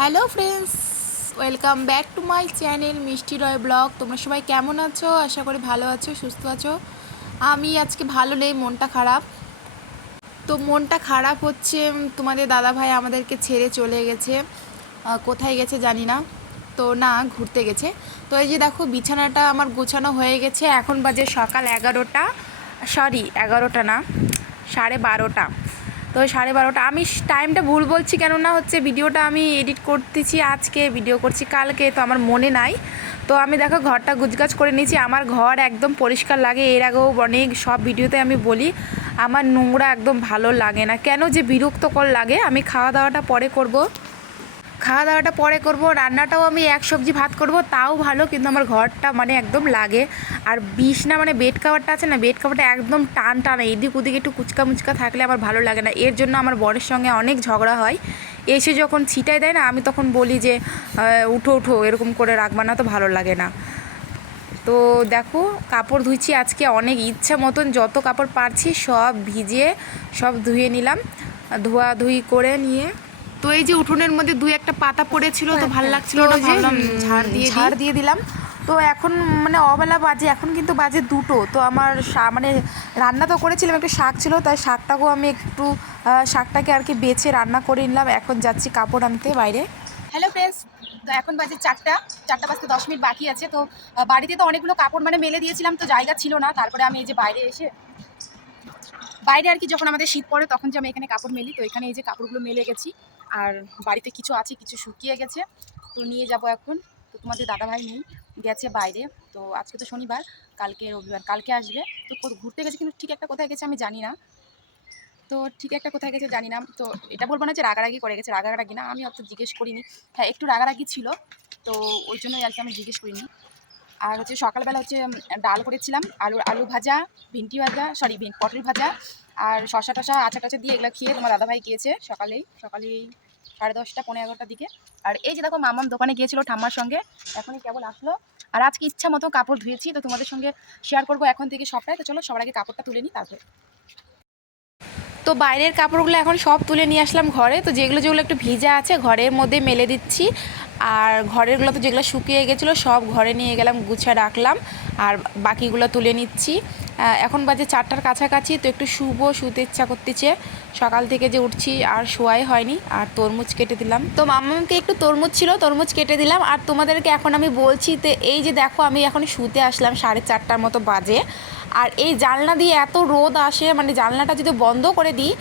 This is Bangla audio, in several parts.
Hello friends, welcome back to my channel Mishti Roy vlog. তোমরা সবাই কেমন আছো? আশা করি ভালো আছো, সুস্থ আছো। আমি আজকে ভালো নেই, মনটা খারাপ। তো মনটা খারাপ হচ্ছে তোমাদের দাদা ভাই আমাদেরকে ছেড়ে চলে গেছে। কোথায় গেছে জানি না। তো না, ঘুরতে গেছে। তো এই যে দেখো, বিছানাটা আমার গোছানো হয়ে গেছে। এখন বাজে সকাল এগারোটা সরি এগারোটা না, সাড়ে বারোটা। তো সাড়ে বারোটা। আমি টাইমটা ভুল বলছি কেননা হচ্ছে ভিডিওটা আমি এডিট করতেছি আজকে ভিডিও করছি কালকে, তো আমার মনে নাই। তো আমি দেখো ঘরটা গুজগাছ করে নিয়েছি। আমার ঘর একদম পরিষ্কার লাগে। এর আগেও অনেক সব ভিডিওতে আমি বলি, আমার নোংরা একদম ভালো লাগে না। কেন যে বিরক্তকর লাগে, আমি খাওয়া দাওয়াটা পরে করব। খাওয়া দাওয়াটা পরে করব, রান্নাটাও আমি এক সবজি ভাত করব, তাও ভালো কিন্তু আমার ঘরটা মানে একদম লাগে। আর বিছনা মানে বেড কাভারটা আছে না, বেড কাভারটা একদম টান টান, এদিক ওদিক একটু কুচকা মুচকা থাকলে আমার ভালো লাগে না। এর জন্য আমার বরের সঙ্গে অনেক ঝগড়া হয়। এসে যখন ছিটাই দেয় না, আমি তখন বলি যে উঠো উঠো, এরকম করে রাখবা না তো ভালো লাগে না। তো দেখো, কাপড় ধুইছি আজকে অনেক ইচ্ছা মতন, যত কাপড় পারছি সব ভিজিয়ে সব ধুয়ে নিলাম। ধোয়া ধুই করে নিয়ে তো এই যে উঠোনের মধ্যে দুই একটা পাতা পড়েছিল তো ভালো লাগছিল না ভাবলাম ঝাড় দিয়ে ঝাড় দিয়ে দিলাম। তো এখন মানে অবেলা বাজে এখন কিন্তু বাজে দুটো। তো আমার শা- মানে রান্না তো করেছিলাম একটু শাক ছিল তাই শাকটাকেও আমি একটু শাকটাকে আর কি বেছে রান্না করে নিলাম। এখন যাচ্ছি কাপড় আনতে বাইরে। হ্যালো ফ্রেন্ডস তো এখন বাজে চারটা চারটা বাজতে দশ মিনিট বাকি আছে তো বাড়িতে তো অনেকগুলো কাপড় মানে মেলে দিয়েছিলাম তো জায়গা ছিল না তারপরে আমি এই যে বাইরে এসে বাইরে আর কি যখন আমাদের শীত পড়ে তখন যে আমি এখানে কাপড় মেলি তো এখানে এই যে কাপড়গুলো মেলে গেছি। আর বাড়িতে কিছু আছে, কিছু শুকিয়ে গেছে, তো নিয়ে যাব এখন। তো তোমাদের দাদাভাই নেই, গেছে বাইরে। তো আজকে তো শনিবার, কালকে রবিবার, কালকে আসবে। তো ঘুরতে গেছে কিন্তু ঠিক একটা কোথায় গেছে আমি জানি না। তো ঠিক একটা কোথায় গেছে জানি না। তো এটা বলব না যে রাগারাগি করে গেছে, রাগারাগি না, আমি অত জিজ্ঞেস করিনি। হ্যাঁ একটু রাগারাগি ছিল, তো ওই জন্যই আর কি আমি জিজ্ঞেস করিনি। আর হচ্ছে সকালবেলা হচ্ছে ডাল করেছিলাম আলু আলু ভাজা ভিন্টি ভাজা সরি পটল ভাজা আর শশা টশা আচা টাচা দিয়ে এগুলো খেয়ে তোমার দাদাভাই গিয়েছে সকালেই সকালেই সাড়ে দশটা পনেরো এগারোটার দিকে। আর এই যে দেখো মামাম দোকানে গিয়েছিল ঠাম্মার সঙ্গে, এখনই কেবল আসলো। আর আজকে ইচ্ছা মতো কাপড় ধুয়েছি, তো তোমাদের সঙ্গে শেয়ার করব এখন থেকে সবটাই। তো চলো সবার আগে কাপড়টা তুলে নিই, তারপরে। তো বাইরের কাপড়গুলো এখন সব তুলে নিয়ে আসলাম ঘরে। তো যেগুলো যেগুলো একটু ভিজা আছে, ঘরের মধ্যে মেলে দিচ্ছি। আর ঘরেরগুলো তো যেগুলো শুকিয়ে গেছিল, সব ঘরে নিয়ে গেলাম, গুছিয়ে রাখলাম, আর বাকিগুলো তুলে নিচ্ছি। এখন বাজে চারটার কাছাকাছি, তো একটু শুভ শুতে ইচ্ছা করতেছে। সকাল থেকে যে উঠছি, আর শোয়াই হয়নি, আর তরমুজ কেটে দিলাম। তো মামাকে একটু তরমুজ ছিল, তরমুজ কেটে দিলাম, আর তোমাদেরকে এখন আমি বলছি, তো এই যে দেখো, আমি এখন শুতে আসলাম সাড়ে চারটার মতো বাজে। আর এই জানলা দিয়ে এত রোদ আসে মানে জানলাটা যদি বন্ধ করে দিই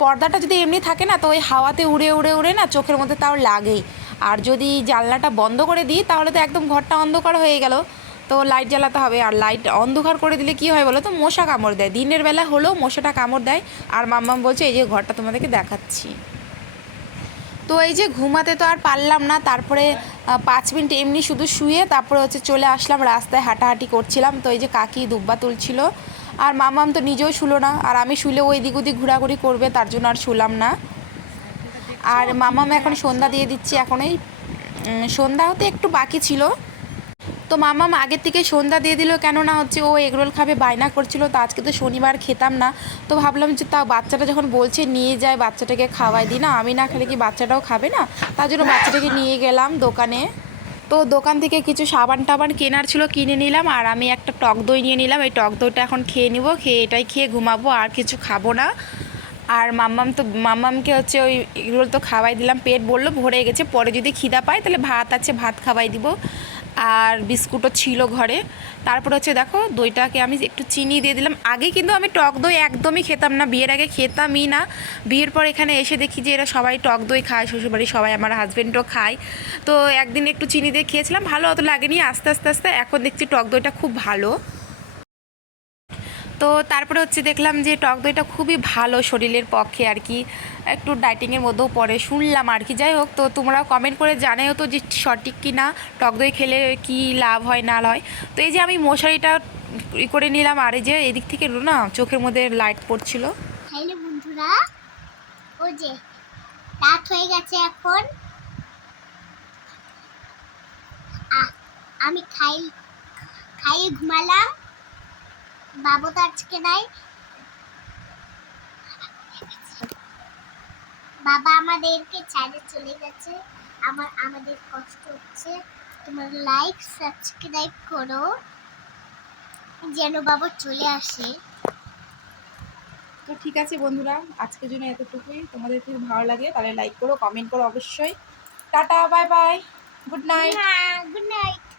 পর্দাটা যদি এমনি থাকে না, তো ওই হাওয়াতে উড়ে উড়ে উড়ে না, চোখের মধ্যে তাও লাগেই। আর যদি জানলাটা বন্ধ করে দিই, তাহলে তো একদম ঘরটা অন্ধকার হয়ে গেল। তো লাইট জ্বালাতে হবে। আর লাইট অন্ধকার করে দিলে কি হয় বলো তো মশা কামড় দেয়। দিনের বেলা হলেও মশাটা কামড় দেয়। আর মাম্মাম বলছে, এই যে ঘরটা তোমাদেরকে দেখাচ্ছি। তো এই যে ঘুমাতে তো আর পারলাম না। তারপরে পাঁচ মিনিট এমনি শুধু শুয়ে, তারপরে হচ্ছে চলে আসলাম। রাস্তায় হাঁটাহাঁটি করছিলাম। তো এই যে কাকি দুব্বা তুলছিল। আর মামাম তো নিজেও শুলো না। আর আমি শুলে ওই দিক ওদিক ঘোরাঘুরি করবে, তার জন্য আর শুলাম না। আর মামাম এখন সন্ধ্যা দিয়ে দিচ্ছি এখন এই সন্ধ্যা হতে একটু বাকি ছিল। তো মামাম আগের থেকে সন্ধ্যা দিয়ে দিল, কেননা হচ্ছে ও এগরোল খাবে, বায়না করছিল, তো আজকে তো শনিবার খেতাম না। তো ভাবলাম যে তা বাচ্চাটা যখন বলছে, নিয়ে যায়, বাচ্চাটাকে খাওয়াই দিই। না, আমি না খেলে কি বাচ্চাটাও খাবে না? তার জন্য বাচ্চাটাকে নিয়ে গেলাম দোকানে। তো দোকান থেকে কিছু সাবান টাবান কেনার ছিল, কিনে নিলাম। আর আমি একটা টক দই নিয়ে নিলাম। এই টক দইটা এখন খেয়ে নিব, খেয়ে এটাই খেয়ে ঘুমাবো, আর কিছু খাব না। আর মাম্মাম তো, মাম্মামকে হচ্ছে ওই এগুলো তো খাওয়াই দিলাম। পেট বলল ভরে গেছে। পরে যদি খিদা পায়, তাহলে ভাত আছে, ভাত খাওয়াই দিব। আর বিস্কুটও ছিল ঘরে। তারপর হচ্ছে দেখো, দইটাকে আমি একটু চিনি দিয়ে দিলাম। আগে কিন্তু আমি টক দই একদমই খেতাম না। বিয়ের আগে খেতামই না। বিয়ের পর এখানে এসে দেখি যে এরা সবাই টক দই খায় শ্বশুরবাড়ি সবাই, আমার হাজব্যান্ডও খায়। তো একদিন একটু চিনি দিয়ে খেয়েছিলাম। ভালো অত লাগেনি। আস্তে আস্তে আস্তে এখন দেখছি টক দইটা খুব ভালো। তো তারপরে হচ্ছে দেখলাম যে টক দইটা খুবই ভালো শরীরের পক্ষে আর কি। একটু ডাইটিংয়ের মধ্যেও পড়ে, শুনলাম আর কি। যাই হোক, তো তোমরা কমেন্ট করে জানাও তো যে সঠিক কি না টক দই খেলে কি লাভ হয়, না হয়। তো এই যে আমি মশারিটা ই করে নিলাম, আর এই যে এদিক থেকে না চোখের মধ্যে লাইট পড়ছিল। হ্যালো বন্ধুরা, ও যে রাত হয়ে গেছে এখন। আমি খাই, খাইয়ে ঘুমালাম। বাবু তো আজকে নাই। বাবা আমাদেরকে ছেড়ে চলে গেছে। আমার আমাদের কষ্ট হচ্ছে। তোমার লাইক সাবস্ক্রাইব করো। যেন বাবা চলে আসে। তো ঠিক আছে বন্ধুরা আজকের জন্য এতটুকুই। তোমাদের যদি ভালো লাগে তাহলে লাইক করো কমেন্ট করো অবশ্যই। Tata bye bye good night good night